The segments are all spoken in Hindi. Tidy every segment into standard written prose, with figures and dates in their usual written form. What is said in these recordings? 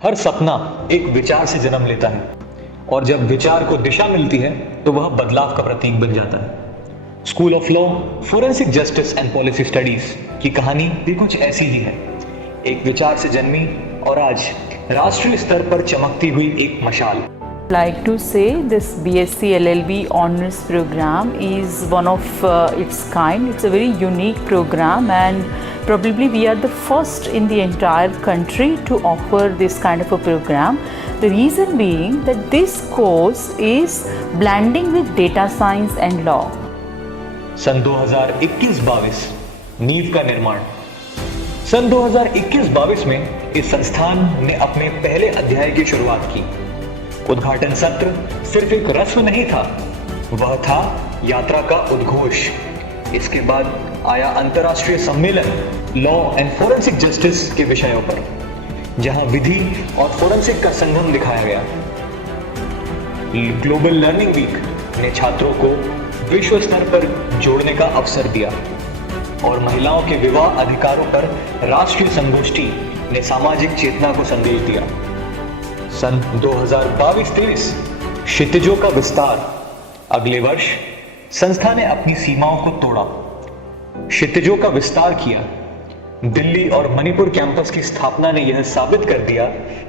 हर सपना एक विचार से जन्म लेता है और जब विचार को दिशा मिलती है तो वह बदलाव का प्रतीक बन जाता है। School of law forensic justice and policy studies की कहानी भी कुछ ऐसी ही है। एक विचार से जन्मी और आज राष्ट्रीय स्तर पर चमकती हुई एक मशाल। Like to say this BSc LLB honors program is one of its kind. It's a very unique program and probably we are the first in the entire country to offer this kind of a program. The reason being that this course is blending with data science and law. सन 2021-22 नींव का निर्माण। सन 2021-22 में इस संस्थान ने अपने पहले अध्याय की शुरुआत की। उद्घाटन सत्र सिर्फ एक रस्म नहीं था, वह था यात्रा का उद्घोष। इसके बाद आया अंतर्राष्ट्रीय सम्मेलन लॉ एंड फोरेंसिक जस्टिस के विषयों पर, जहां विधि और फोरेंसिक का संगम दिखाया गया। ग्लोबल लर्निंग वीक ने छात्रों को विश्व स्तर पर जोड़ने का अवसर दिया और महिलाओं के विवाह अधिकारों पर राष्ट्रीय संगोष्ठी ने सामाजिक चेतना को संदेश दिया। सन 2022-23 क्षितिजों का विस्तार। अगले वर्ष संस्था ने अपनी सीमाओं को तोड़ा, क्षितिजों का विस्तार किया। दिल्ली और मणिपुर कैंपस की स्थापना ने यह साबित कर दिया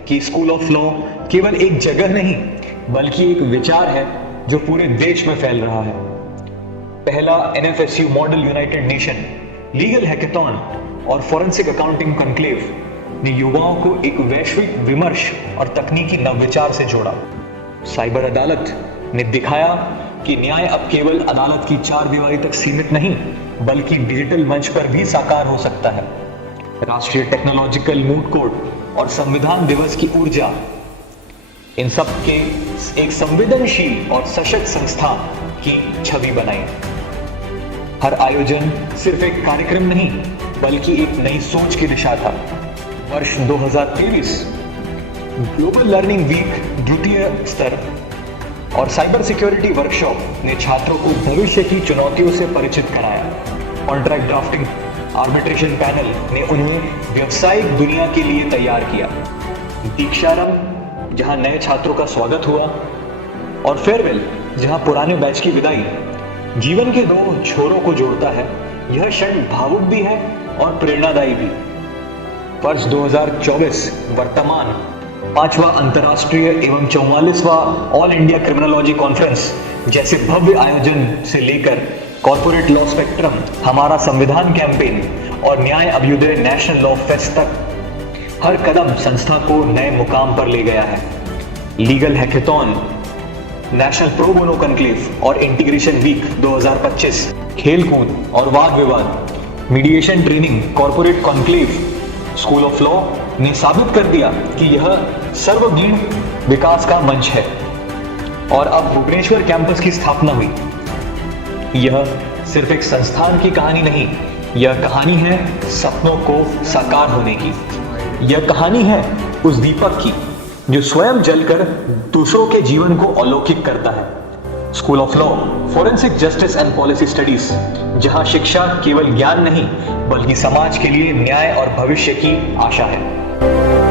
कि स्कूल ऑफ लॉ केवल एक जगह नहीं बल्कि एक विचार है जो पूरे देश में फैल रहा है। पहला NFSU model United nation legal hackathon और फोरेंसिक अकाउंटिंग कॉन्क्लेव ने युवाओं को एक वैश्विक विमर्श और तकनीकी नवविचार से जोड़ा। साइबर अदालत ने दिखाया कि न्याय अब केवल अदालत की चार दीवारी तक सीमित नहीं बल्कि डिजिटल मंच पर भी साकार हो सकता है। राष्ट्रीय टेक्नोलॉजिकल मूड कोर्ट और संविधान दिवस की ऊर्जा, इन सब के एक संवेदनशील और सशक्त संस्था की छवि बनाई। हर आयोजन सिर्फ एक कार्यक्रम नहीं बल्कि एक नई सोच की दिशा था। वर्ष 2023 ग्लोबल लर्निंग वीक द्वितीय स्तर और साइबर सिक्योरिटी वर्कशॉप ने छात्रों को भविष्य की चुनौतियों से परिचित कराया। कॉन्ट्रैक्ट ड्राफ्टिंग आर्बिट्रेशन पैनल ने उन्हें व्यावसायिक दुनिया के लिए तैयार किया। दीक्षारंभ जहां नए छात्रों का स्वागत हुआ और फेयरवेल जहां पुराने बैच की विदाई जीवन के दो छोरों को जोड़ता है। यह क्षण भावुक भी है और प्रेरणादायी भी। वर्ष 2024 वर्तमान 5वां अंतर्राष्ट्रीय एवं 44वां ऑल इंडिया क्रिमिनोलॉजी कॉन्फ्रेंस जैसे भव्य आयोजन से लेकर कॉर्पोरेट लॉ स्पेक्ट्रम, हमारा संविधान कैंपेन और न्याय अभ्युदय नेशनल लॉ फेस्ट तक हर कदम संस्था को नए मुकाम पर ले गया है। Legal hackathon, national pro bono conclave और इंटीग्रेशन वीक 2025, खेलकूद और वाद विवाद, mediation training, corporate conclave, school of law ने साबित कर दिया कि यह सर्वगीण विकास का मंच है। और अब भुवनेश्वर कैंपस की स्थापना हुई। यह सिर्फ एक संस्थान की कहानी नहीं, यह कहानी है सपनों को साकार होने की। यह कहानी है उस दीपक की जो स्वयं जलकर दूसरों के जीवन को अलौकिक करता है। School of law forensic justice and policy studies, जहां शिक्षा केवल ज्ञान नहीं बल्कि समाज के लिए न्याय और भविष्य की आशा है।